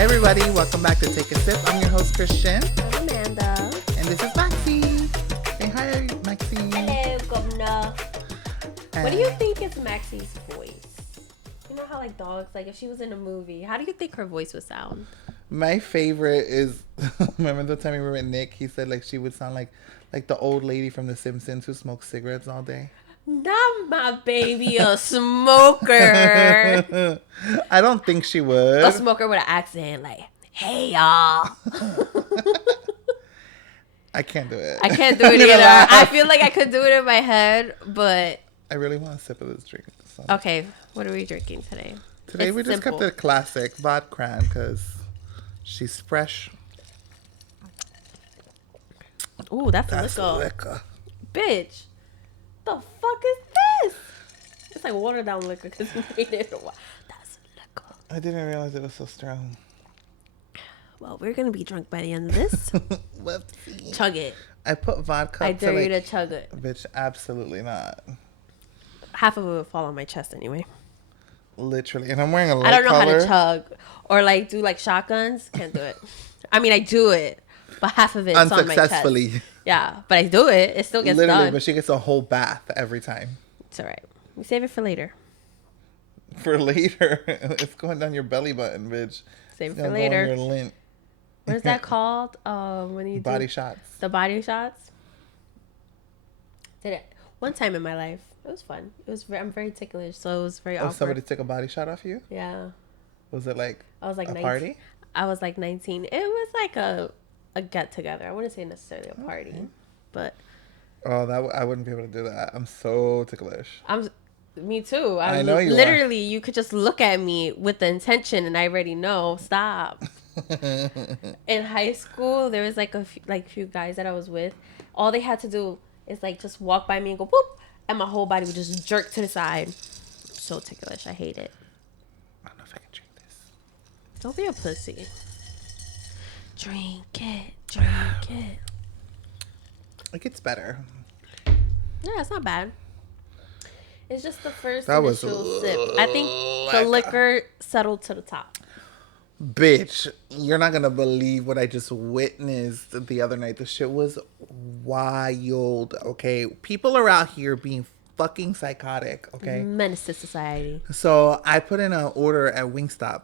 Hi, everybody. Welcome back to Take a Sip. I'm your host, Christian. I'm Amanda. And this is Maxie. Say hi, Maxie. Hello, Governor. What do you think is Maxie's voice? You know how, like, dogs, like, if she was in a movie, how do you think her voice would sound? My favorite is, remember the time we were with Nick? He said, like, she would sound like the old lady from The Simpsons who smokes cigarettes all day. Not my baby, a smoker. I don't think she would. A smoker with an accent, like, hey, y'all. I can't do it. I can't do it either. I feel like I could do it in my head, but... I really want a sip of this drink. So. Okay, what are we drinking today? Today we just kept the classic vodka because she's fresh. Ooh, that's liquor. Bitch, the fuck is this? It's like watered down liquor because you made it a while. That's liquor. I didn't realize it was so strong. Well, we're gonna be drunk by the end of this. Whoopsie. Chug it. I put vodka. I dare you to chug it. Bitch, absolutely not. Half of it would fall on my chest anyway. Literally, and I'm wearing a light I don't know color. how to chug or like do like shotguns. Can't do it. I mean, I do it, but half of it's on my chest. Unsuccessfully. Yeah, but I do it. It still gets Literally, done. but she gets a whole bath every time. It's all right. We save it for later. For later, it's going down your belly button, bitch. Save it It's for gonna later. Go on your lint. What is that called? When you Body do shots. the body shots. Did it one time in my life. It was fun. I'm very ticklish, so it was very awkward. Somebody took a body shot off you? Yeah. Was it like I was like a 19. party? I was like 19. It was like a get together. I wouldn't say necessarily a party, but Oh, I wouldn't be able to do that. I'm so ticklish. Me too. I know you literally, you could just look at me with the intention, and I already know. Stop. In high school, there was like a few guys that I was with. All they had to do is like just walk by me and go boop, and my whole body would just jerk to the side. So ticklish. I hate it. I don't know if I can drink this. Don't be a pussy. Drink it. Drink it. It gets better. Yeah, it's not bad. It's just the first That was initial sip. I think the liquor settled to the top. Bitch, you're not gonna believe what I just witnessed the other night. The shit was wild, okay? People are out here being fucking psychotic, okay? Menace to society. So I put in an order at Wingstop.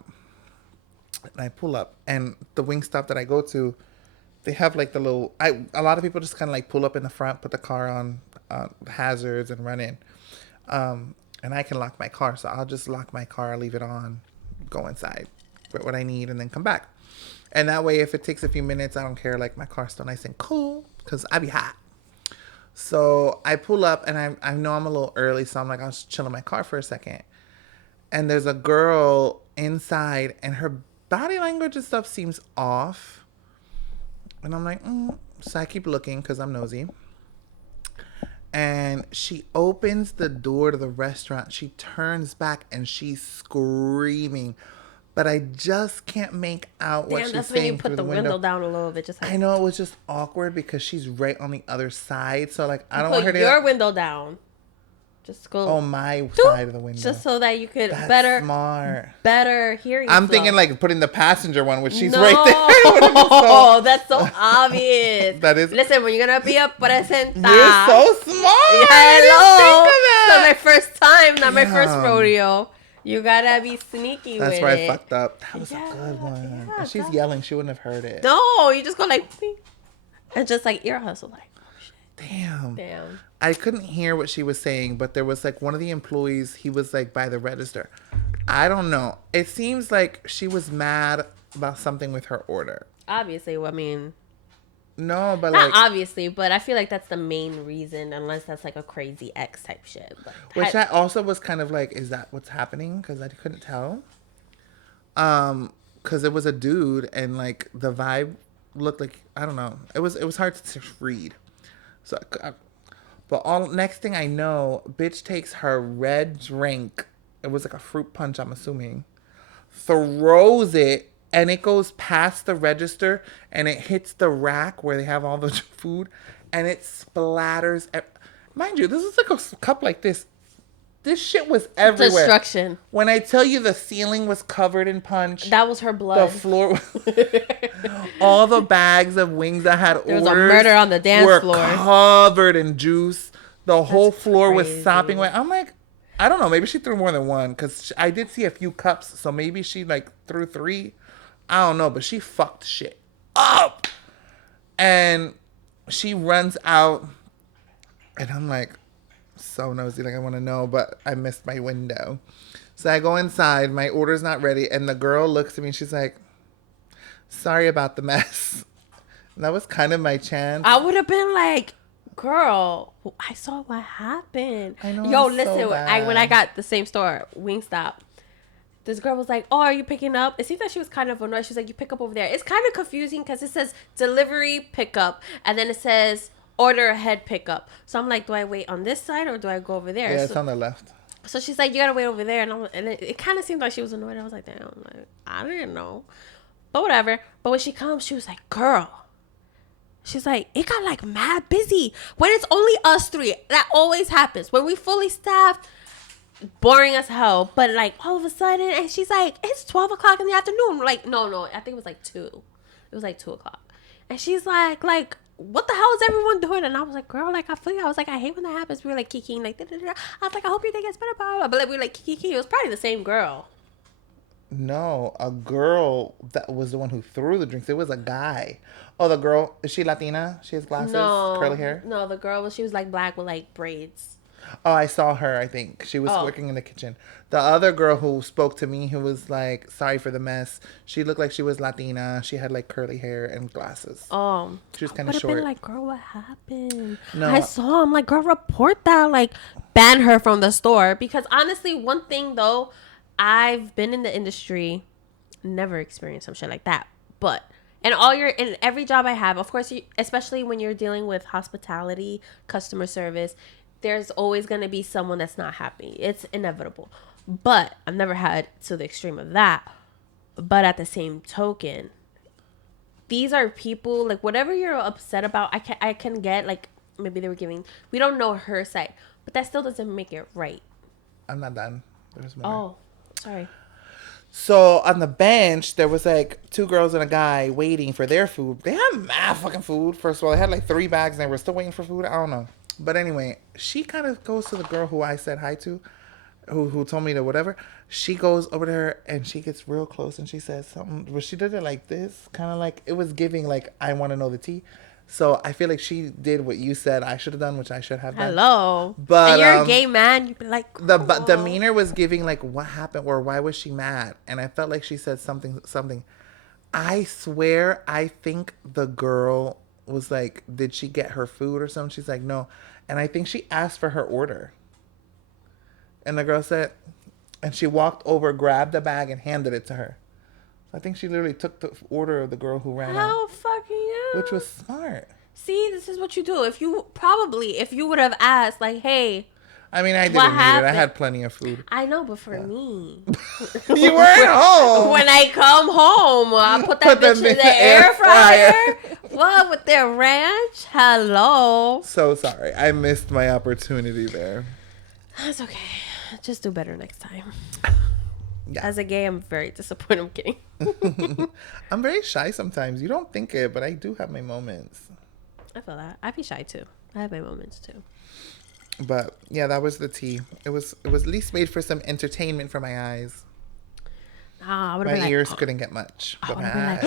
And I pull up. And the Wingstop that I go to, they have like the little... a lot of people just kind of like pull up in the front, put the car on hazards and run in. And I can lock my car. So I'll just lock my car, leave it on, go inside, get what I need, and then come back. And that way, if it takes a few minutes, I don't care. Like, my car's still nice and cool because I be hot. So I pull up, and I know I'm a little early, so I'm like, I'll just chill in my car for a second. And there's a girl inside, and her body language and stuff seems off. And I'm like, So I keep looking because I'm nosy. And she opens the door to the restaurant. She turns back and she's screaming. But I just can't make out what she's saying. Damn, that's when you put the window down a little bit. Just like, I know, it was just awkward because she's right on the other side. So, like, I don't want her to... Put your window down. Just go... Oh, my side of the window. Just so that you could That's smart. better hearing I'm flow. thinking, like, putting the passenger one, which she's right there. Oh, that's so obvious. That is... Listen, when you're going to be a presentar... You're so smart. Hello. That's my first time, not my first rodeo. You gotta be sneaky with it. That's where I fucked up. That was a good one. Yeah, If she's yelling, she wouldn't have heard it. No, you just go like... And just like ear hustle, like, oh shit. Damn. I couldn't hear what she was saying, but there was like one of the employees, he was like by the register. I don't know. It seems like she was mad about something with her order. Obviously, well, I mean... No, but not like... obviously, but I feel like that's the main reason, unless that's like a crazy ex type shit. But which I also was kind of like, is that what's happening? Because I couldn't tell. Because it was a dude, and like the vibe looked like, I don't know. It was hard to read. So, but next thing I know, bitch takes her red drink. It was like a fruit punch, I'm assuming. Throws it. And it goes past the register and it hits the rack where they have all the food and it splatters. Mind you, this is like a cup like this This shit was everywhere. Destruction. When I tell you the ceiling was covered in punch. That was her blood. The floor. All the bags of wings that had there orders. was a murder on the dance were floor. Covered in juice. The whole floor was crazy. sopping wet. I'm like, I don't know. Maybe she threw more than one. Because I did see a few cups. So maybe she like threw 3. I don't know. But she fucked shit up. And she runs out. And I'm like, so nosy. Like, I want to know. But I missed my window. So I go inside. My order's not ready. And the girl looks at me. And she's like, sorry about the mess. And that was kind of my chance. I would have been like, girl, I saw what happened. I know. Yo, I'm listen, so bad. when I got the same store, Wingstop, this girl was like, oh, are you picking up? It seems like she was kind of annoyed. She was like, you pick up over there. It's kind of confusing because it says delivery pickup and then it says order ahead pickup. So I'm like, do I wait on this side or do I go over there? Yeah, so, it's on the left. So she's like, you gotta wait over there. And it kind of seemed like she was annoyed. I was like, damn, like, I didn't know. But whatever. But when she comes, she was like, girl. She's like, it got like mad busy. When it's only us 3, that always happens. When we fully staffed, boring as hell. But like all of a sudden, and she's like, it's 12 o'clock in the afternoon. Like, no, I think it was like 2. It was like 2 o'clock. And she's like, what the hell is everyone doing? And I was like, girl, like, I feel you. I was like, I hate when that happens. We were like kikiing, like, da-da-da. I was like, I hope your day gets better, blah, blah, blah. But like, we were like kiki. It was probably the same girl. No, a girl that was the one who threw the drinks. It was a guy. Oh, the girl, is she Latina? She has glasses, curly hair? No, the girl, she was like black with like braids. Oh, I saw her, I think. She was working in the kitchen. The other girl who spoke to me, who was like, sorry for the mess. She looked like she was Latina. She had like curly hair and glasses. She was kind of short. Been like, girl, what happened? No. I saw him. Like, girl, report that. Like, ban her from the store. Because honestly, one thing though, I've been in the industry, never experienced some shit like that. But in every job I have, of course, especially when you're dealing with hospitality, customer service, there's always going to be someone that's not happy. It's inevitable. But I've never had to the extreme of that. But at the same token, these are people, like, whatever you're upset about, I can get, like, maybe they were giving, we don't know her side, but that still doesn't make it right. I'm not done. There's more. Oh, sorry. So on the bench, there was like 2 girls and a guy waiting for their food. They had mad fucking food. First of all, they had like 3 bags and they were still waiting for food. I don't know. But anyway, she kind of goes to the girl who I said hi to, who told me to whatever. She goes over to her and she gets real close and she says something. Well, she did it like this, kind of like, it was giving like, I want to know the tea. So I feel like she did what you said I should have done, which I should have done. Hello. But and you're a gay man, you'd be like, cool. The demeanor was giving like, what happened or why was she mad? And I felt like she said something. I swear, I think the girl was like, did she get her food or something? She's like, no. And I think she asked for her order. And the girl said, and she walked over, grabbed the bag and handed it to her. I think she literally took the order of the girl who ran out. How fucking yeah. Which was smart. See, this is what you do. If you would have asked, like, hey. I mean, I didn't need it. I had plenty of food. I know, but for me. You weren't home. When I come home, I put that bitch in the air fryer. What, with their ranch? Hello. So sorry. I missed my opportunity there. That's okay. Just do better next time. Yeah. As a gay, I'm very disappointed. I'm kidding. I'm very shy sometimes. You don't think it, but I do have my moments. I feel that. I be shy too. I have my moments too. But yeah, that was the tea. It was at least made for some entertainment for my eyes. Nah, my ears couldn't get much, but my eyes.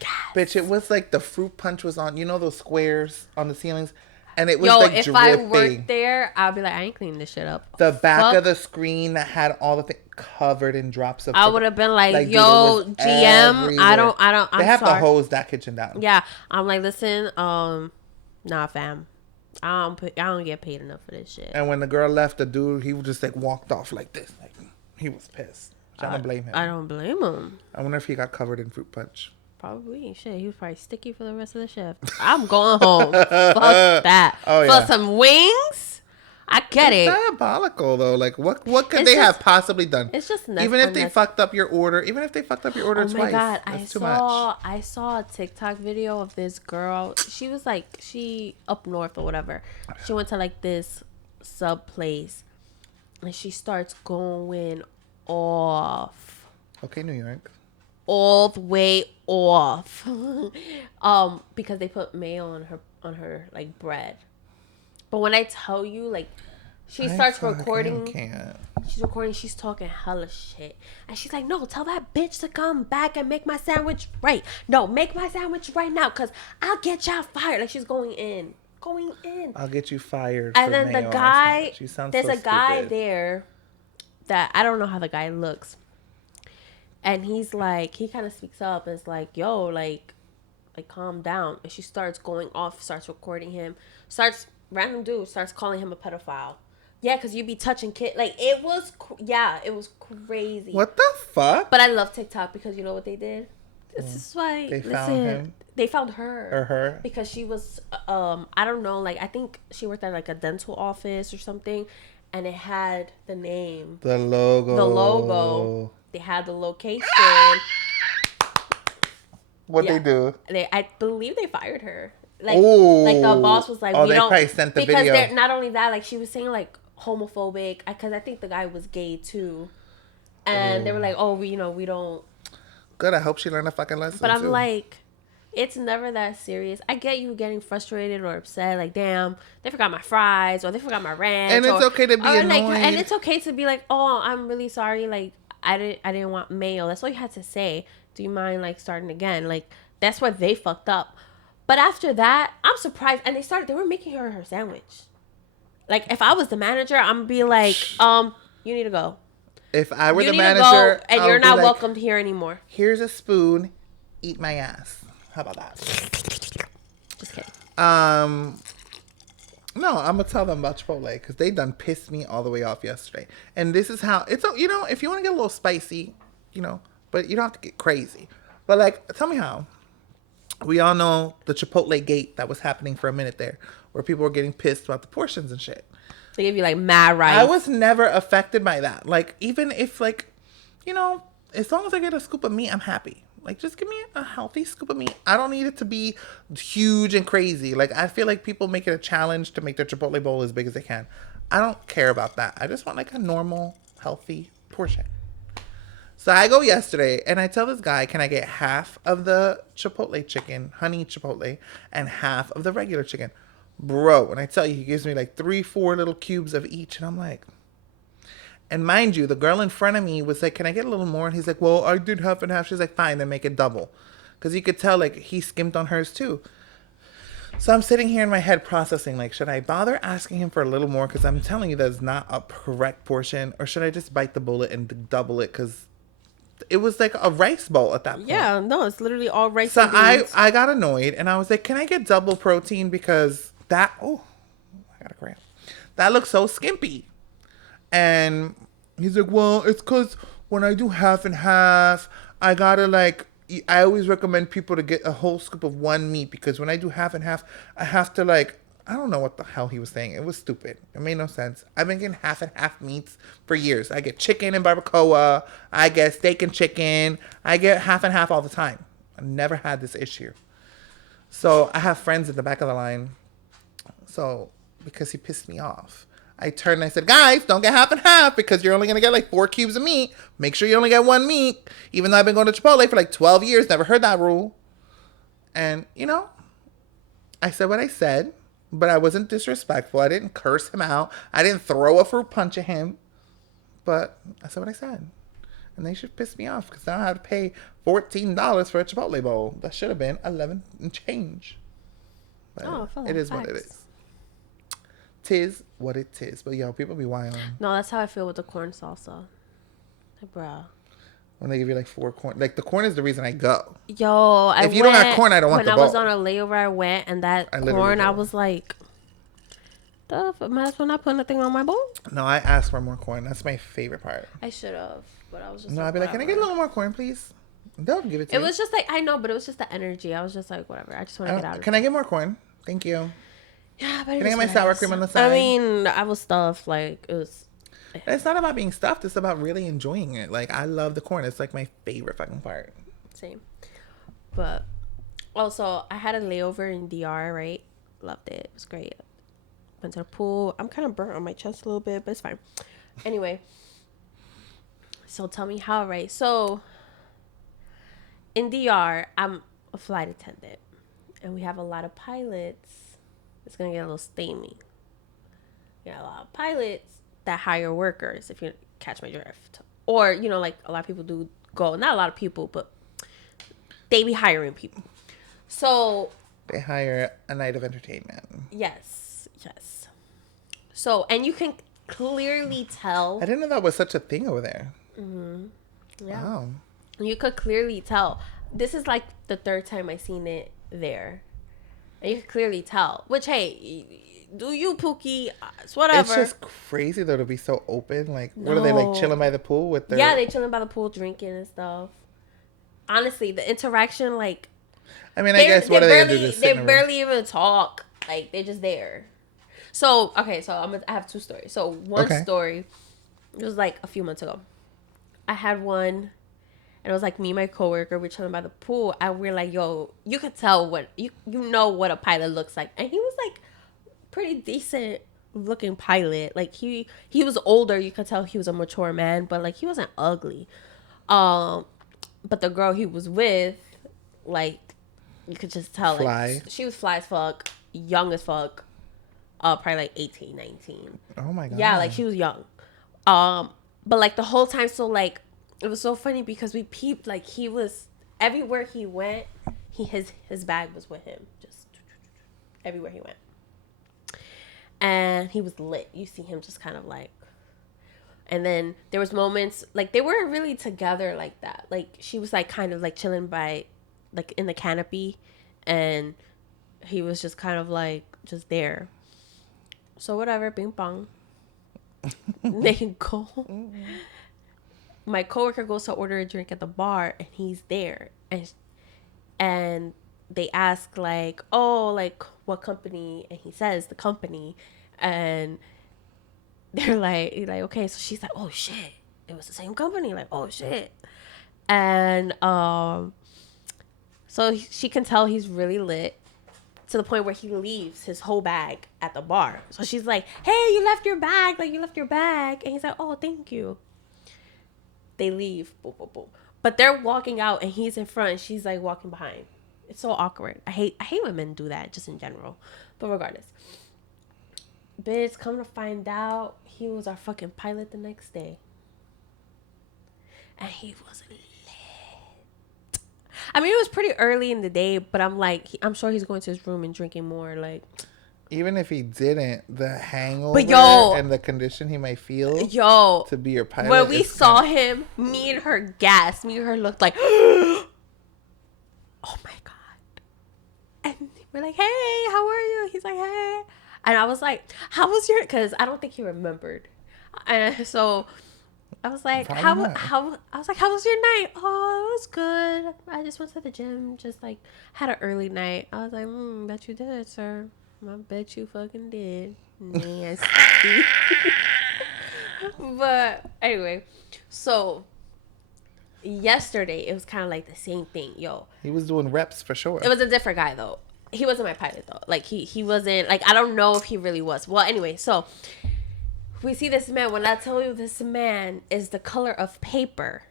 Yes. Bitch, it was like the fruit punch was on. You know those squares on the ceilings, and it was if dripping. I worked there, I'll be like, I ain't cleaning this shit up. The back of the screen that had all the things covered in drops of. I would have been like, yo, GM, everywhere. I don't. They have to hose that kitchen down. Yeah, I'm like, listen, nah, fam. I don't get paid enough for this shit. And when the girl left, the dude, he just like walked off like this. Like he was pissed. I don't blame him. I don't blame him. I wonder if he got covered in fruit punch. Probably. Shit, he was probably sticky for the rest of the shift. I'm going home. Fuck that. Oh, yeah. For some wings? I get it. Diabolical though. Like what could they have possibly done? It's just even if they fucked up your order. Even if they fucked up your order twice. Oh my God, I saw a TikTok video of this girl. She was like, she up north or whatever. She went to like this sub place, and she starts going off. Okay, New York. All the way off. Because they put mayo on her like bread. But when I tell you, like, she starts recording. Can't. She's recording. She's talking hella shit, and she's like, "No, tell that bitch to come back and make my sandwich right. No, make my sandwich right now, cause I'll get y'all fired." Like, she's going in. I'll get you fired. And then the guy, there's a guy stupid. there that I don't know how the guy looks, and he's like, he kind of speaks up and is like, "Yo, like calm down." And she starts going off, starts recording him, random dude starts calling him a pedophile. Yeah, because you be touching kid. Like, it was crazy. What the fuck? But I love TikTok because you know what they did? This is why, found him? They found her. Or her? Because she was, I don't know, like, I think she worked at, like, a dental office or something. And it had the name. The logo. They had the location. What'd they do? I believe they fired her. Like the boss was like, they probably sent the video. Because not only that, like, she was saying, like, homophobic. Because I think the guy was gay, too. And they were like, oh, we don't. Good, I hope she learned a fucking lesson, But I'm too. like, it's never that serious. I get you getting frustrated or upset. Like, damn, they forgot my fries. Or they forgot my ranch. And it's okay to be annoyed. Like, and it's okay to be like, oh, I'm really sorry. Like, I didn't want mayo. That's all you had to say. Do you mind, like, starting again? Like, that's where they fucked up. But after that, I'm surprised. And they were making her sandwich. Like, if I was the manager, I'm going to be like, you need to go. If I were the manager, manager, go, and you're not welcomed here anymore. Here's a spoon. Eat my ass. How about that? Just kidding. No, I'm gonna tell them about Chipotle because they done pissed me all the way off yesterday. And this is how it's. You know, if you want to get a little spicy, you know, but you don't have to get crazy. But like, tell me how. We all know the Chipotle gate that was happening for a minute there, where people were getting pissed about the portions and shit. They give you like mad rice. I was never affected by that. Like, even if, like, you know, as long as I get a scoop of meat, I'm happy. Like, just give me a healthy scoop of meat. I don't need it to be huge and crazy. Like, I feel like people make it a challenge to make their Chipotle bowl as big as they can. I don't care about that. I just want, like, a normal, healthy portion. So I go yesterday, and I tell this guy, can I get half of the Chipotle chicken, honey Chipotle, and half of the regular chicken? Bro, when I tell you, he gives me like 3-4 little cubes of each. And I'm like, and mind you, the girl in front of me was like, can I get a little more? And he's like, well, I did half and half. She's like, fine, then make it double. Because you could tell, like, he skimped on hers too. So I'm sitting here in my head processing, like, should I bother asking him for a little more? Because I'm telling you that's not a correct portion. Or should I just bite the bullet and double it? Because it was like a rice bowl at that point. Yeah, no, it's literally all rice so and beans. I got annoyed, and I was like, can I get double protein? Because I got a cramp. That looks so skimpy. And he's like, well, it's because when I do half and half, I gotta like, I always recommend people to get a whole scoop of one meat, because when I do half and half, I have to like, I don't know what the hell he was saying. It was stupid. It made no sense. I've been getting half and half meats for years. I get chicken and barbacoa. I get steak and chicken. I get half and half all the time. I never had this issue. So I have friends at the back of the line. So, because he pissed me off, I turned and I said, guys, don't get half and half, because you're only going to get like 4 cubes of meat. Make sure you only get 1 meat. Even though I've been going to Chipotle for like 12 years, never heard that rule. And, you know, I said what I said, but I wasn't disrespectful. I didn't curse him out. I didn't throw a fruit punch at him. But I said what I said. And they should piss me off, because now I have to pay $14 for a Chipotle bowl. That should have been 11 and change. But it is what it is. Tis what it is. But yo, people be wild. No, that's how I feel with the corn salsa. Like, bruh. When they give you like 4 corn. Like, the corn is the reason I go. Yo, if you don't have corn, I don't want the bowl. When I was on a layover, I went, and that corn, I was like, might as well not put nothing on my bowl. No, I asked for more corn. That's my favorite part. I should have, but I was just I'd be like, can I get a little more corn, please? They'll give it to you. It was just like, I know, but it was just the energy. I was just like, whatever. I just want to get out of it. Can I get more corn? Thank you. Yeah, but can I get my sour cream on the side? I mean, I was stuffed. Like, it was. It's not about being stuffed. It's about really enjoying it. Like, I love the corn. It's like my favorite fucking part. Same. But also, I had a layover in DR, right? Loved it. It was great. Went to the pool. I'm kind of burnt on my chest a little bit, but it's fine. Anyway, so tell me how, right? So in DR, I'm a flight attendant, and we have a lot of pilots. It's gonna get a little steamy. We got a lot of pilots that hire workers, if you catch my drift, or like a lot of people do go. Not a lot of people, but they be hiring people. So they hire a night of entertainment. Yes. So, and you can clearly tell. I didn't know that was such a thing over there. Yeah. Wow. You could clearly tell. This is like the third time I seen it there. And you could clearly tell. Which, hey, do you, Pookie? It's whatever. It's just crazy, though, to be so open. Like, what are they, like, chilling by the pool with their... Yeah, they chilling by the pool, drinking and stuff. Honestly, the interaction, like... I mean, I guess, what are they going to do? Just they barely even talk. Like, they're just there. So, okay, so I have two stories. So, one story, it was like a few months ago. I had one, and it was like me and my coworker, we're chilling by the pool, and we're like, yo, you could tell what, you know what a pilot looks like. And he was like pretty decent looking pilot. Like, he was older. You could tell he was a mature man, but like, he wasn't ugly. But the girl he was with, like, you could just tell, like, she was fly as fuck, young as fuck. Probably like 18, 19. Oh my god. Yeah, like she was young. But like the whole time, so like it was so funny because we peeped, like he was everywhere he went, his bag was with him. Just everywhere he went. And he was lit. You see him just kind of like, and then there was moments like they weren't really together like that. Like she was like kind of like chilling by like in the canopy, and he was just kind of like just there. So whatever, ping pong. They can go. My coworker goes to order a drink at the bar, and he's there, and they ask like, oh, like what company? And he says the company, and they're like, okay. So she's like, oh shit, it was the same company. Like, oh shit, and so she can tell he's really lit. To the point where he leaves his whole bag at the bar. So she's like, hey, you left your bag. Like, you left your bag. And he's like, oh, thank you. They leave. Boom, boom, boom. But they're walking out and he's in front and she's like walking behind. It's so awkward. I hate when men do that just in general. But regardless. Bitch, come to find out, he was our fucking pilot the next day. And he was lit. I mean, it was pretty early in the day, but I'm like, I'm sure he's going to his room and drinking more. Like, even if he didn't, the hangover and the condition he might feel, to be your pilot. When we saw him, me and her gasped. Me and her looked like, oh my god! And we're like, hey, how are you? He's like, hey, and I was like, how was your? Because I don't think he remembered, and so. I was like, how was your night? Oh, it was good. I just went to the gym, just like had an early night. I was like, bet you did, sir. I bet you fucking did. Nasty. But anyway, so yesterday it was kind of like the same thing. Yo, he was doing reps for sure. It was a different guy though. He wasn't my pilot though. Like he wasn't, like, I don't know if he really was. Well, anyway, so we see this man. When I tell you this man is the color of paper,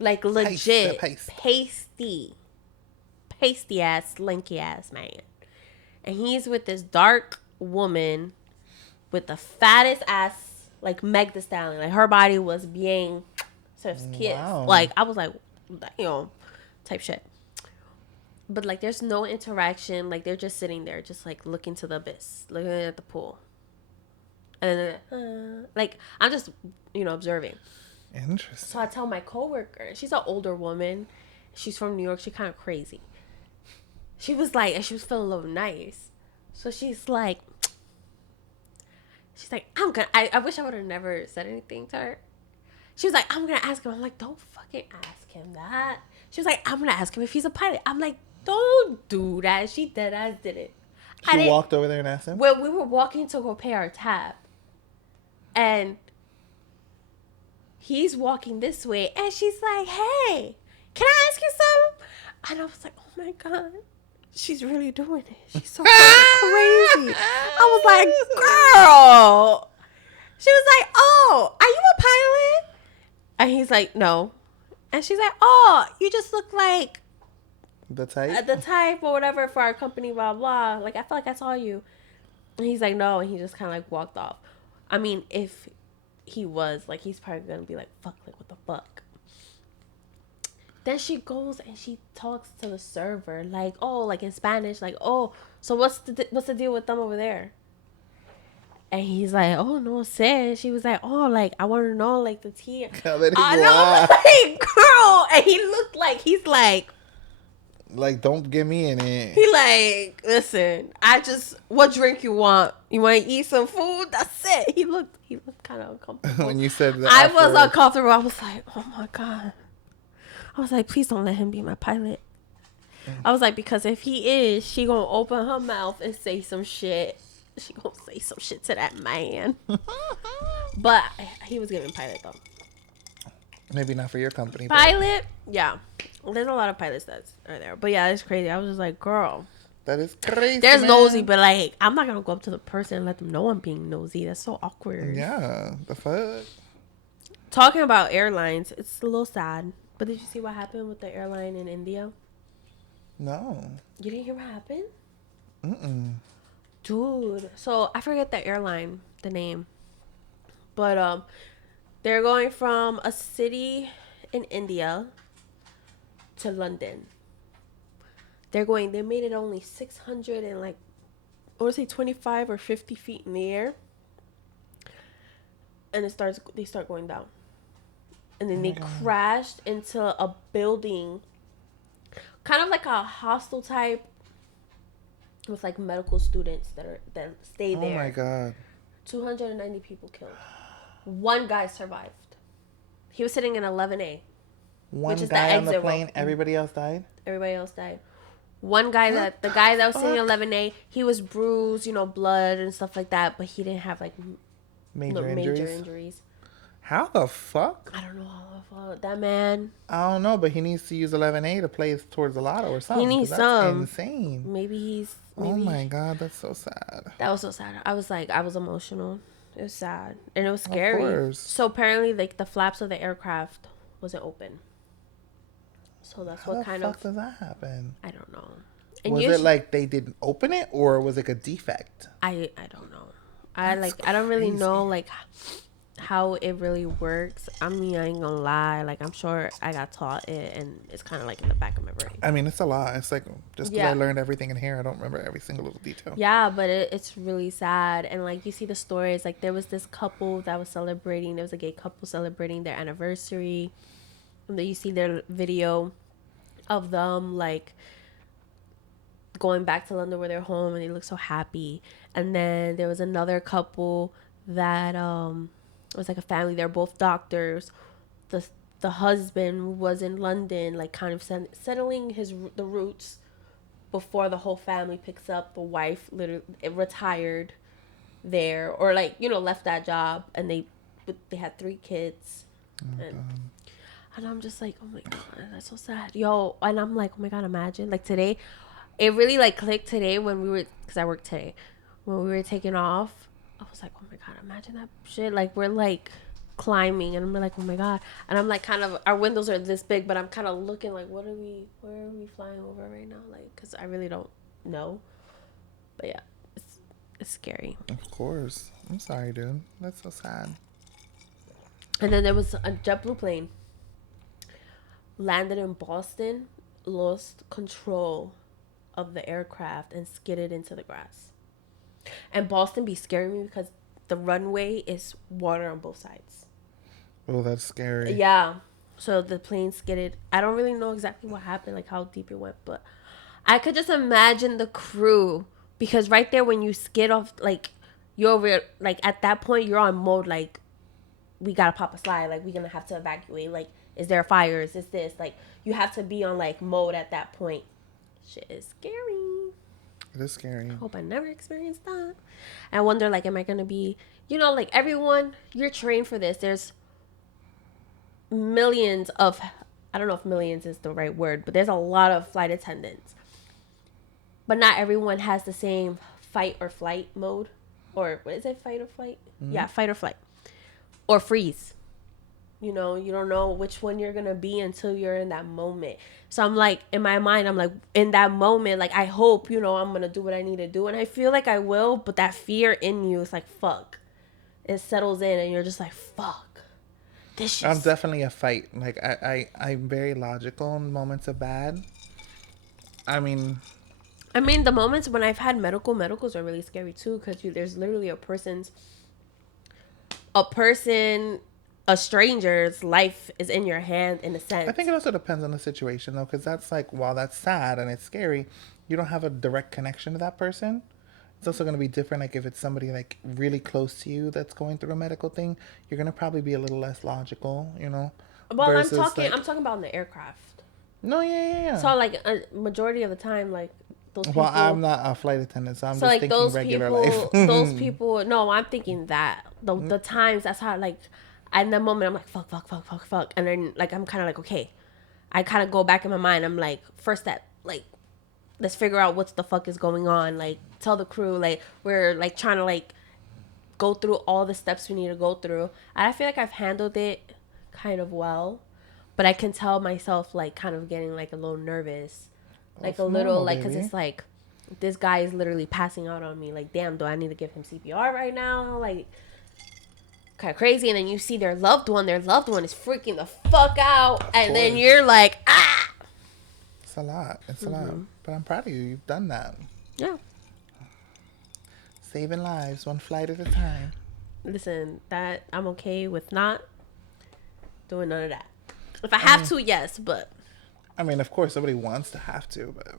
like legit pasty ass, slinky ass man, and he's with this dark woman with the fattest ass, like Meg Thee Stallion. Like her body was being kiss. Wow. Like I was like, type shit. But like, there's no interaction. Like they're just sitting there, just like looking to the abyss, looking at the pool. And like I'm just observing. Interesting. So I tell my coworker, she's an older woman, she's from New York, she's kind of crazy. She was like, and she was feeling a little nice, so she's like I wish I would have never said anything to her. She was like, I'm gonna ask him. I'm like, don't fucking ask him that. She was like, I'm gonna ask him if he's a pilot. I'm like, don't do that. She dead ass did it. She walked over there and asked him? Well, we were walking to go pay our tab. And he's walking this way. And she's like, hey, can I ask you something? And I was like, oh my God. she's really doing it. She's so fucking crazy. I was like, girl. She was like, oh, are you a pilot? And he's like, no. And she's like, oh, you just look like The type? the type or whatever for our company, blah, blah. Like, I feel like I saw you. And he's like, no. And he just kind of like walked off. I mean, if he was, like, he's probably going to be like, fuck, like, what the fuck? Then she goes and she talks to the server, like, oh, like in Spanish, like, oh, so what's the deal with them over there? And he's like, oh, no sé. She was like, oh, like, I want to know, like, the tea. I know, like, girl. And he looked like, he's like, don't get me in it. he like, listen, what drink you want? You want to eat some food? That's it. He looked kind of uncomfortable. When you said that. I was uncomfortable. I was like, oh, my God. I was like, please don't let him be my pilot. I was like, because if he is, she gonna open her mouth and say some shit. She gonna say some shit to that man. But he was giving pilot though. Maybe not for your company. Pilot, yeah. There's a lot of pilots that are there. But yeah, it's crazy. I was just like, girl. That is crazy. There's man. nosy, but like, I'm not gonna go up to the person and let them know I'm being nosy. That's so awkward. Yeah, the fuck. Talking about airlines, it's a little sad. But did you see what happened with the airline in India? No. You didn't hear what happened? Mm-mm. Dude, so I forget the airline, the name, but they're going from a city in India to London. They made it only 600 and like, I want to say 25 or 50 feet in the air, and they start going down, and then they crashed into a building, kind of like a hostel type. With like medical students that stay there. Oh my God. 290 people killed. One guy survived. He was sitting in 11A. One which is guy the on the exit plane. row. Everybody else died. Everybody else died. The guy that was sitting in 11A, he was bruised, blood and stuff like that, but he didn't have like Major injuries. How the fuck? I don't know how that man. I don't know, but he needs to use 11A to play towards the lotto or something. He needs that's some. insane. Maybe oh my God, that's so sad. That was so sad. I was emotional. It was sad and it was scary. Of course. So apparently, like the flaps of the aircraft wasn't open. So that's How what kind of. How does that happen? I don't know. And was it like they didn't open it, or was it a defect? I don't know. I don't really know like how it really works. I mean, I ain't gonna lie. Like, I'm sure I got taught it, and it's kind of like in the back of my brain. I mean, it's a lot. It's like just because I learned everything in here, I don't remember every single little detail. Yeah, but it's really sad. And like you see the stories, like there was this couple that was celebrating. There was a gay couple celebrating their anniversary, and then you see their video of them like going back to London where they're home, and they look so happy. And then there was another couple that it was like a family. They're both doctors. The husband was in London, like kind of settling the roots before the whole family picks up. The wife literally retired there, or like left that job, and they had 3 kids, and I'm just like, oh my God, that's so sad, yo. And I'm like, oh my God, imagine like today, it really like clicked today when because I worked today, when we were taking off. I was like, oh my God, imagine that shit. Like, we're like climbing, and I'm like, oh my God. And I'm like, kind of, our windows are this big, but I'm kind of looking like, where are we flying over right now? Like, because I really don't know. But yeah, it's scary. Of course. I'm sorry, dude. That's so sad. And then there was a JetBlue plane landed in Boston, lost control of the aircraft, and skidded into the grass. And Boston be scaring me because the runway is water on both sides. Oh, that's scary. Yeah. So the plane skidded. I don't really know exactly what happened, like how deep it went, but I could just imagine the crew, because right there when you skid off, like you're over, like at that point you're on mode, like we gotta pop a slide, like we're gonna have to evacuate, like is there fires, is this, like you have to be on like mode at that point. Shit is scary. It is scary. I hope I never experienced that. I wonder, like, am I going to be, like everyone, you're trained for this. There's millions of, I don't know if millions is the right word, but there's a lot of flight attendants. but not everyone has the same fight or flight mode, or what is it, fight or flight? Yeah, fight or flight, or freeze. You know, you don't know which one you're gonna be until you're in that moment. So I'm like, in my mind, I'm like, in that moment, like, I hope, you know, I'm gonna do what I need to do, and I feel like I will, but that fear in you is like, fuck. It settles in, and you're just like, fuck. This I'm shit's... definitely a fight. Like I'm very logical in moments of bad. I mean, the moments when I've had medicals are really scary too, because there's literally a stranger's life is in your hand in a I sense. think it also depends on the situation though, because that's like, while that's sad and it's scary, you don't have a direct connection to that person. It's also going to be different. Like if it's somebody like really close to you that's going through a medical thing, you're going to probably be a little less logical, you know. Well, Versus like, I'm talking about in the aircraft. no, yeah. So like a majority of the time, like those people. Well, I'm not a flight attendant, so I'm So just like thinking those regular people, life. those people. No, I'm thinking that the times that's how like, in that moment I'm like fuck, and then like I'm kind of like okay, I kind of go back in my mind. I'm like, first step, like, let's figure out what the fuck is going on. Like, tell the crew, like, we're like trying to like go through all the steps we need to go through. And I feel like I've handled it kind of well, but I can tell myself like kind of getting like a little nervous, like It's a little normal, like, because baby. it's like this guy is literally passing out on me. Like, damn, do I need to give him CPR right now? Like, kind of crazy. And then you see their loved one is freaking the fuck out, and then course. you're like, ah. It's a lot. It's a lot. But I'm proud of you. You've done that. Yeah. Saving lives, one flight at a time. Listen, that I'm okay with not doing none of that. If I have to, yes, but I mean, of course, nobody wants to have to, but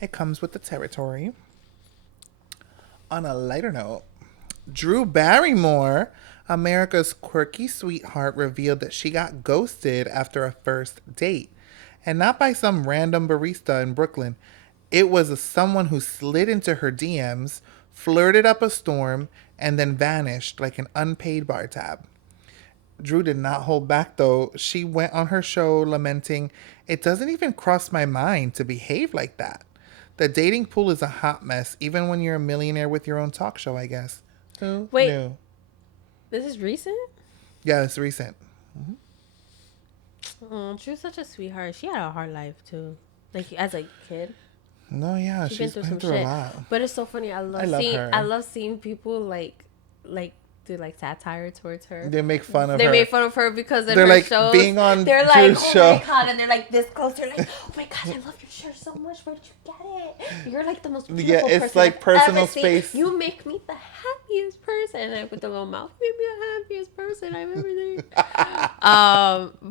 it comes with the territory. On a lighter note, Drew Barrymore, America's quirky sweetheart, revealed that she got ghosted after a first date. And not by some random barista in Brooklyn. It was someone who slid into her DMs, flirted up a storm, and then vanished like an unpaid bar tab. Drew did not hold back, though. She went on her show lamenting, "It doesn't even cross my mind to behave like that. The dating pool is a hot mess, even when you're a millionaire with your own talk show, I guess." Who wait, knew? this is recent? Yeah, it's recent. Oh, she was such a sweetheart. She had a hard life too. Like as a kid, No, yeah, she's been through a lot. But it's so funny. I love seeing people like do like satire towards her. They make fun of They her. made fun of her because in They're her like shows, being on they're like, Drew's oh show. my god, and they're like this close. They're like, oh my god, I love your shirt so much. Where did you get it? You're like the most beautiful Yeah, it's person like I've personal ever seen. space. You make me the happiest person. And with the little mouth, you make me the happiest person I've ever seen.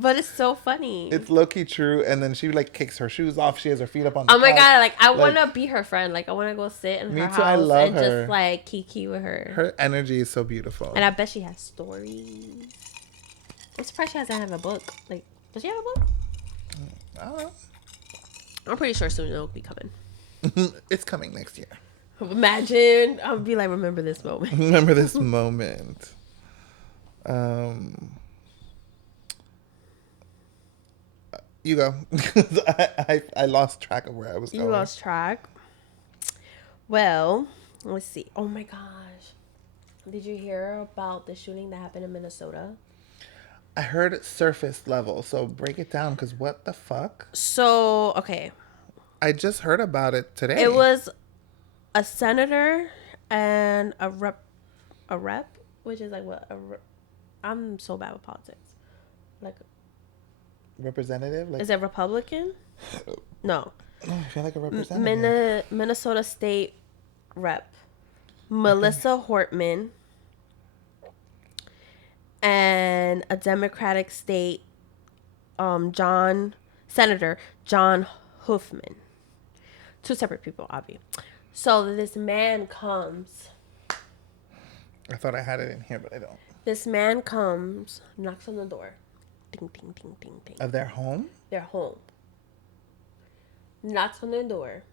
But it's so funny. It's low key true, and then she like kicks her shoes off. She has her feet up on the Oh my couch. god, like I want to be her friend. Like I want to go sit in Me her too, house I love and her. just like kiki with her. Her energy is so beautiful. And I bet she has stories. I'm surprised she doesn't have a book. Like, does she have a book? I don't know. I'm pretty sure soon it'll be coming. It's coming next year. Imagine. I'll be like, remember this moment. Remember this moment. You go. I lost track of where I was going. You lost track. Well, let's see. Oh my gosh. Did you hear about the shooting that happened in Minnesota? I heard surface level, so break it down, because what the fuck? So, okay. I just heard about it today. It was a senator and a rep, which is like what? I'm so bad with politics. Like, representative? Like, is it Republican? No. I feel like a representative. Minnesota State Rep. Melissa Hortman. And a Democratic State Senator John Hoofman. Two separate people, obviously. So this man comes. I thought I had it in here, but I don't. This man comes, knocks on the door. Ding, ding, ding, ding, ding. Of their home? Their home. Knocks on their door.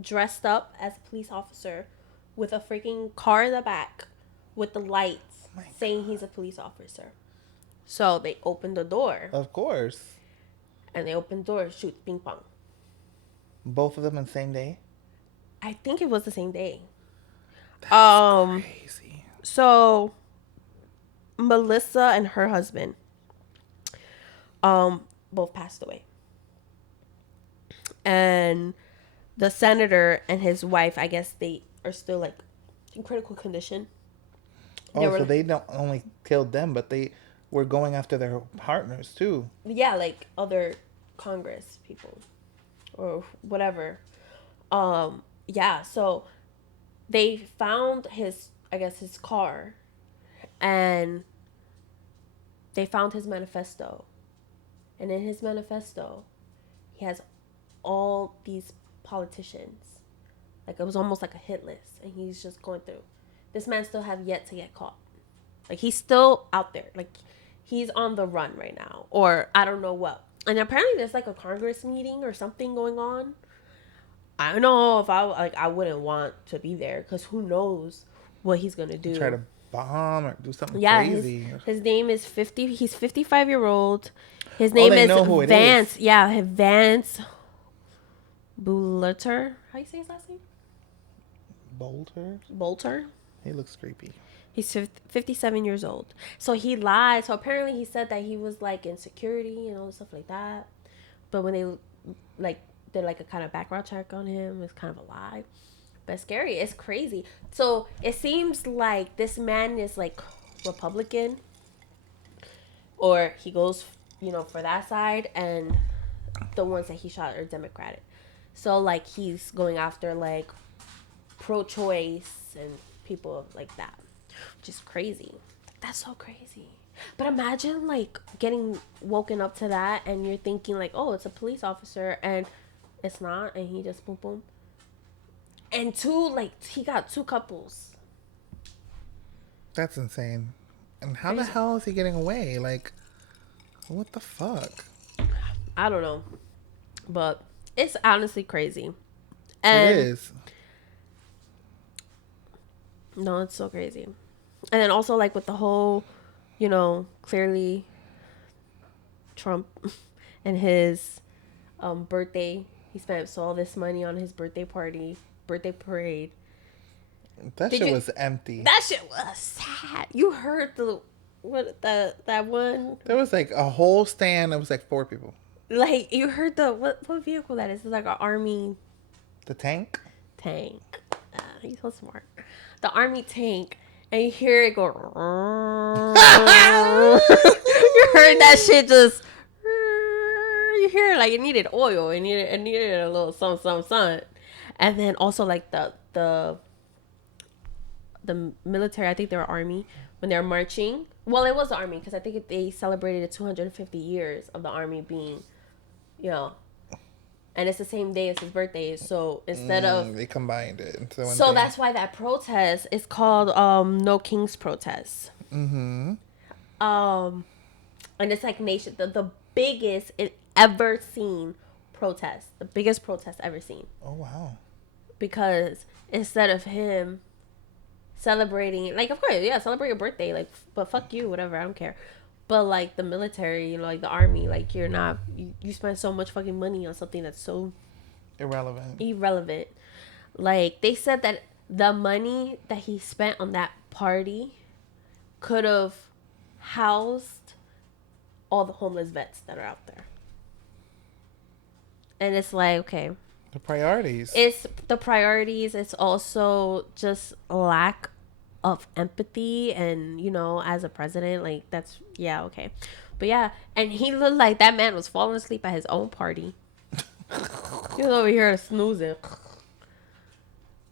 Dressed up as a police officer with a freaking car in the back with the lights saying he's a police officer. So they open the door. Of course. And they open the door, shoot, ping pong. Both of them on the same day? I think it was the same day. That's crazy. So Melissa and her husband both passed away. And the senator and his wife, I guess they are still like in critical condition. So they don't only killed them, but they were going after their partners too. Yeah, like other Congress people or whatever. Yeah, so they found his, I guess, his car, and they found his manifesto. And in his manifesto, he has all these politicians. Like, it was almost like a hit list, and he's just going through. This man still have yet to get caught. Like, he's still out there. Like, he's on the run right now, or I don't know what. And apparently there's like a Congress meeting or something going on. I don't know if I wouldn't want to be there, because who knows what he's gonna do. Try to bomb or do something crazy. His name is 50. He's 55-year-old. His name is Vance. Yeah, Vance Bolter. How you say his last name? Bolter. He looks creepy. He's 57 years old. So he lied. So apparently he said that he was like in security and all stuff like that. But when they like did like a kind of background check on him, it's kind of a lie. But it's scary. It's crazy. So it seems like this man is like Republican, or he goes, for that side, and the ones that he shot are Democratic. So like he's going after like pro-choice and people like that, which is crazy. That's so crazy. But imagine like getting woken up to that, and you're thinking like, oh, it's a police officer, and it's not, and he just boom boom. And he got 2 couples. That's insane. And how the hell is he getting away? Like, what the fuck? I don't know. But it's honestly crazy. And it is. No, it's so crazy. And then also like with the whole, clearly Trump and his birthday. He spent all this money on his birthday parade. That shit was empty. That shit was sad. You heard that one? There was like a whole stand. It was like 4 people. Like, you heard what vehicle that is? It's like an army. The tank. He's so smart. The army tank, and you hear it go. You heard that shit just. You hear it like it needed oil. It needed a little some. And then also like the military, I think they were army, when they were marching. Well, it was the army, because I think they celebrated the 250 years of the army being, and it's the same day as his birthday. So instead of they combined it into one so thing. That's why that protest is called No King's Protest. Mm-hmm. And it's like the biggest ever seen protest, the biggest protest ever seen. Oh wow! Because instead of him celebrating, like, of course, yeah, celebrate your birthday, like, but fuck you, whatever, I don't care. But like the military, like the army, like you're not, you spend so much fucking money on something that's so irrelevant. Like, they said that the money that he spent on that party could have housed all the homeless vets that are out there. And it's like, okay, the priorities. It's the priorities. It's also just lack of empathy, and as a president, like, that's, yeah, okay. But yeah, and he looked like that man was falling asleep at his own party. He was over here snoozing.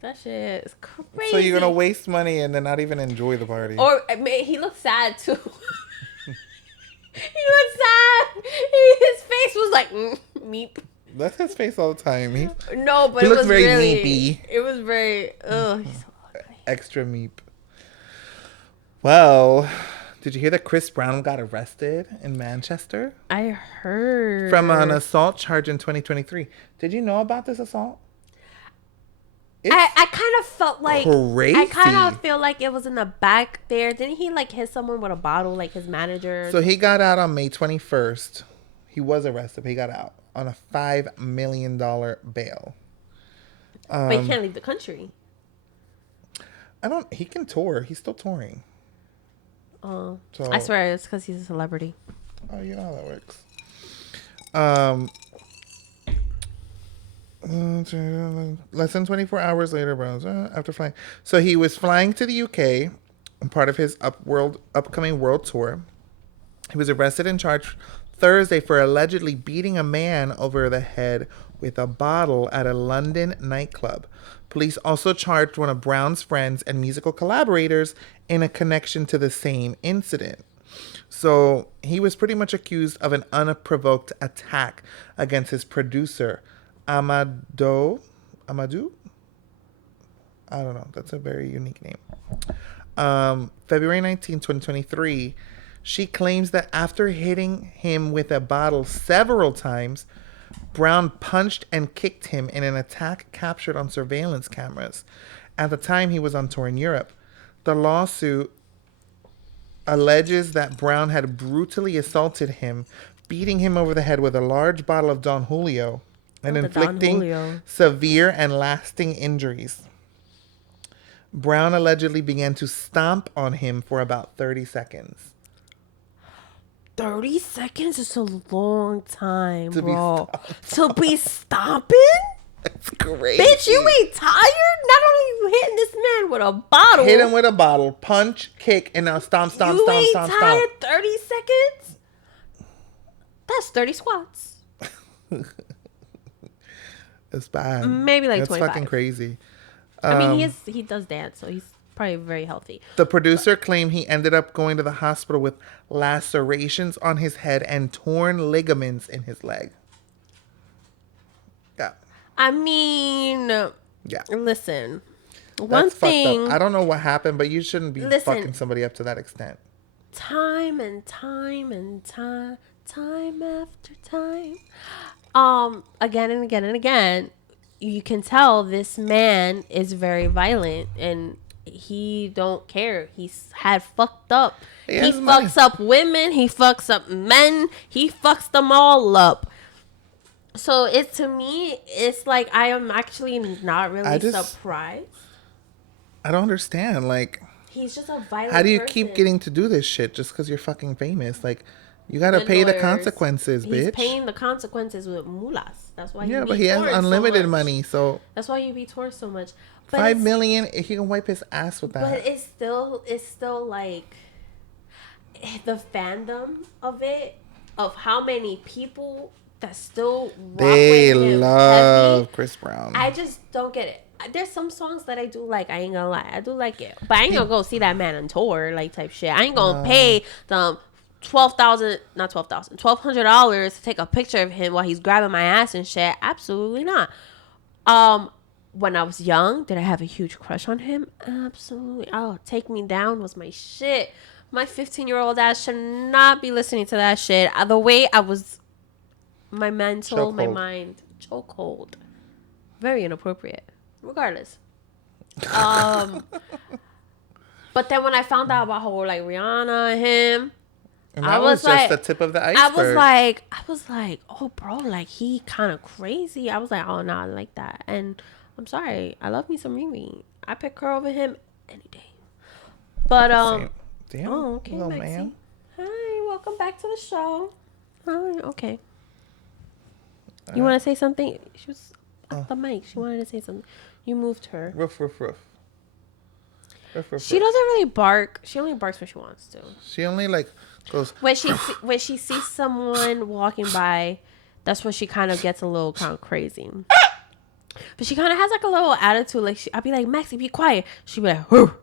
That shit is crazy. So you're gonna waste money and then not even enjoy the party. Or he looked sad too. He looked sad. His face was like meep. That's his face all the time. No, but he it looks was very really meepy. It was very he's so ugly. Extra meep. Well, did you hear that Chris Brown got arrested in Manchester? I heard. From an assault charge in 2023. Did you know about this assault? I kind of felt like crazy. I kind of feel like it was in the back there. Didn't he like hit someone with a bottle, like his manager? So he got out on May 21st. He was arrested, but he got out on a $5 million bail. But he can't leave the country. He can tour. He's still touring. Oh, So, I swear it's because he's a celebrity. oh, you know how that works. Less than 24 hours later, after flying. So he was flying to the UK, part of his upcoming world tour. He was arrested and charged Thursday for allegedly beating a man over the head with a bottle at a London nightclub. Police also charged one of Brown's friends and musical collaborators in a connection to the same incident. So he was pretty much accused of an unprovoked attack against his producer, Amadou? I don't know. That's a very unique name. February 19, 2023, she claims that after hitting him with a bottle several times, Brown punched and kicked him in an attack captured on surveillance cameras. At the time, he was on tour in Europe. The lawsuit alleges that Brown had brutally assaulted him, beating him over the head with a large bottle of Don Julio and inflicting severe and lasting injuries. Brown allegedly began to stomp on him for about 30 seconds. 30 seconds is a long time, bro. To be stomping? That's crazy. Bitch, you ain't tired? Not only you hitting this man with a bottle. Hit him with a bottle, punch, kick, and now stomp. You ain't tired 30 seconds? That's 30 squats. It's bad. Maybe like That's 25. fucking crazy. I mean, he does dance, so he's probably very healthy. The producer claimed he ended up going to the hospital with lacerations on his head and torn ligaments in his leg. Yeah. I mean, yeah. Listen, That's fucked up. I don't know what happened, but you shouldn't be fucking somebody up to that extent. Time and time and time after time. Again and again and again, you can tell this man is very violent and he don't care. He's had fucked up. He fucks up women. He fucks up men. He fucks them all up. So to me, it's like I am actually not really surprised. I don't understand. Like, he's just a violent how do you person. keep getting to do this shit just because you're fucking famous? Like, you gotta pay the consequences, bitch. He's paying the consequences with mulas. That's why. Yeah, but he has unlimited money, so that's why you be touring so much. But $5 million, he can wipe his ass with that. But it's still like the fandom of it, of how many people that still rock with him love heavy. Chris Brown. I just don't get it. There's some songs that I do like. I ain't gonna lie, I do like it, but I ain't gonna go see that man on tour, like type shit. I ain't gonna pay the $1,200 to take a picture of him while he's grabbing my ass and shit. Absolutely not. When I was young, did I have a huge crush on him? Absolutely. Oh, Take Me Down was my shit. My 15-year-old ass should not be listening to that shit. The way I was, my mental, my mind, chokehold. Very inappropriate. Regardless. But then when I found out about how like Rihanna and him, and that was just the tip of the iceberg. I was like, oh, bro, like, he kind of crazy. I was like, oh, no, I like that. And I'm sorry. I love me some Riri. I pick her over him any day. But, damn. Oh, okay, Maxie. Man. Hi, welcome back to the show. Hi, okay. You want to say something? She was at the mic. She wanted to say something. You moved her. Ruff. She doesn't really bark. She only barks when she wants to. She only, like, goes... When she sees someone walking by, that's when she kind of gets a little kind of crazy. But she kind of has, like, a little attitude. Like, I'll be like, Maxie, be quiet. She'll be like, I'll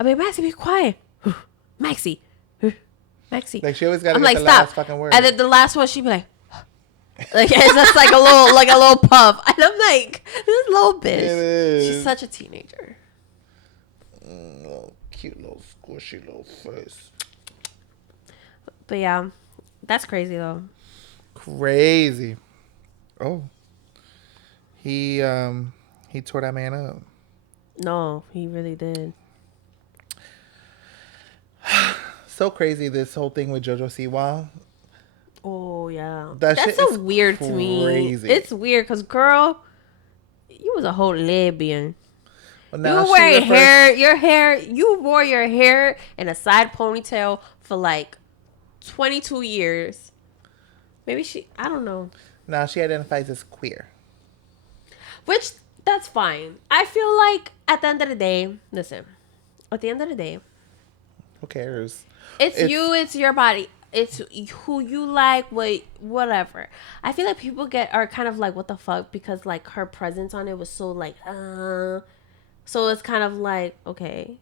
be like, Maxie, be quiet. Maxie. Maxie. Like, she always got to get the last fucking word. And then the last one, she'd be like, like, it's just like a little puff. And I'm like, this little bitch. It is. She's such a teenager. Little cute little squishy little face. But yeah, that's crazy though. Crazy. Oh. He tore that man up. No, he really did. So crazy, this whole thing with Jojo Siwa. Oh yeah, That that's shit so is weird to me. crazy. It's weird because girl, you was a whole lesbian. Well, You now were she wearing refers- your hair. You wore your hair in a side ponytail for like 22 years. Maybe I don't know. Now she identifies as queer. Which, that's fine. I feel like at the end of the day, listen, at the end of the day, Who cares? it's you, it's your body. It's who you like, whatever. I feel like people are kind of like, what the fuck? Because like her presence on it was so like, so it's kind of like, okay.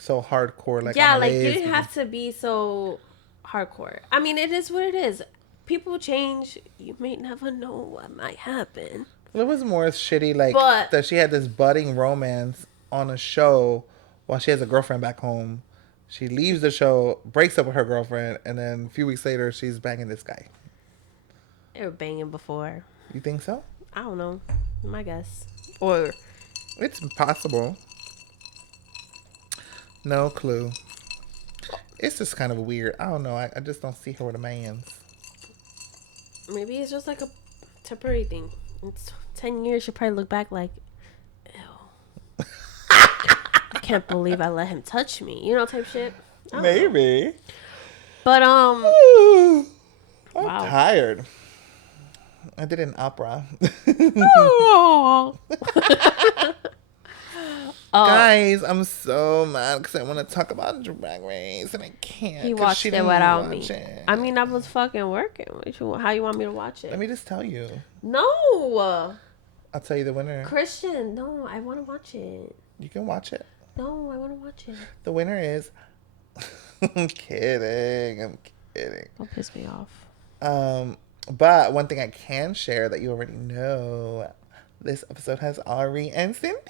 So hardcore, like Yeah, I'm a like you lesbian. didn't have to be so hardcore. I mean, it is what it is. People change. You may never know what might happen. It was more shitty, like But- that she had this budding romance on a show while she has a girlfriend back home. She leaves the show, breaks up with her girlfriend, and then a few weeks later, she's banging this guy. They were banging before. You think so? I don't know. My guess. Or It's possible. No clue. It's just kind of weird. I don't know. I just don't see her with a man's. maybe it's just like a temporary thing. In 10 years, she'll probably look back like, ew. I can't believe I let him touch me. You know, type shit. I don't know. Maybe. But, I'm Wow. tired. I did an opera. Guys, I'm so mad because I want to talk about Drag Race and I can't. He 'cause watched she it didn't without me. watch it. I mean, I was fucking working. How you want me to watch it? Let me just tell you. No. I'll tell you the winner. Christian, no, I want to watch it. You can watch it. No, I want to watch it. The winner is. I'm kidding. I'm kidding. Don't piss me off. But one thing I can share that you already know, this episode has Ari and Cynthia.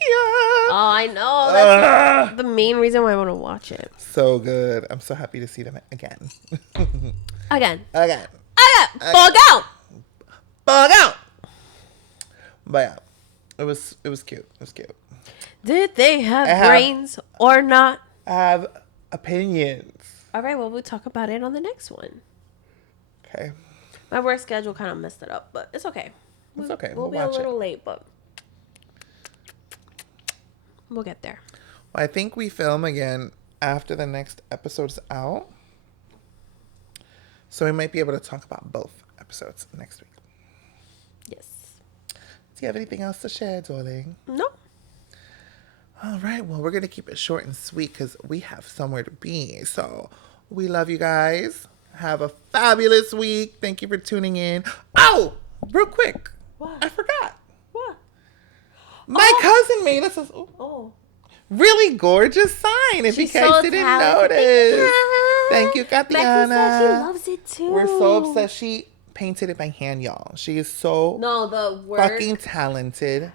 Oh, I know. That's the main reason why I want to watch it. So good. I'm so happy to see them again. Again. Again. Bug out. Bug out. But yeah, it was cute. It was cute. Did they have brains or not? I have opinions. All right, well, we'll talk about it on the next one. Okay. My work schedule kind of messed it up, but it's okay. It's okay. We'll be a watch little it. late, but we'll get there. Well, I think we film again after the next episode's out. So we might be able to talk about both episodes next week. Yes. Do you have anything else to share, darling? No. All right. Well, we're going to keep it short and sweet because we have somewhere to be. So we love you guys. Have a fabulous week. Thank you for tuning in. Oh, real quick. What? I forgot. What? My cousin made us a Oh. really gorgeous sign, if She's you guys so didn't talented. notice. Thank you, Katiana. Maxie said she loves it too. We're so obsessed. She painted it by hand, y'all. She is so No, the work. fucking talented.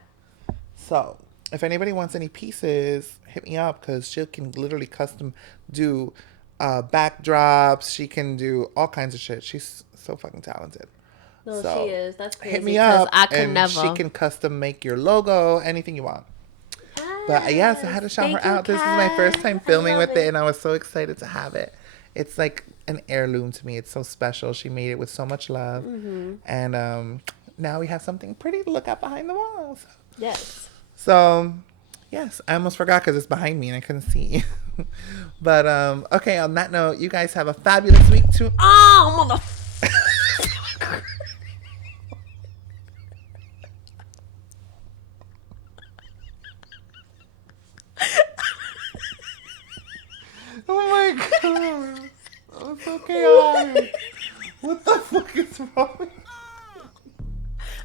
So, if anybody wants any pieces, hit me up because she can literally custom do backdrops. She can do all kinds of shit. She's so fucking talented. No, So, she is. That's crazy. Hit me up. I could and never. she can custom make your logo, anything you want. But yes, I had to shout her out. This is my first time filming with it, and I was so excited to have it. It's like an heirloom to me. It's so special. She made it with so much love. Mm-hmm. And now we have something pretty to look at behind the walls. Yes. So, yes, I almost forgot because it's behind me and I couldn't see. But, okay, on that note, you guys have a fabulous week too. Oh, mother. Oh my god. I'm so chaotic. What the fuck is wrong?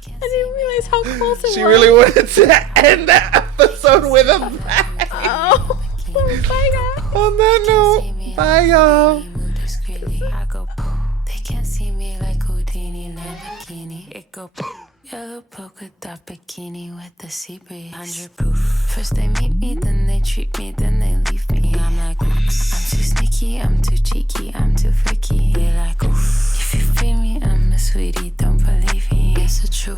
I didn't realize how close it She was. really wanted to end the episode with a bang. Oh, bye, guys. On that note, bye y'all. I go, they can't see me like Houdini in a bikini. It go, yellow polka dot bikini with the sea breeze. 100 proof. First they meet me, then they treat me, then they leave me. I'm like, oops. I'm too sneaky, I'm too cheeky, I'm too freaky. They like, oof. If you feel me, I'm a sweetie, don't believe me. It's the truth.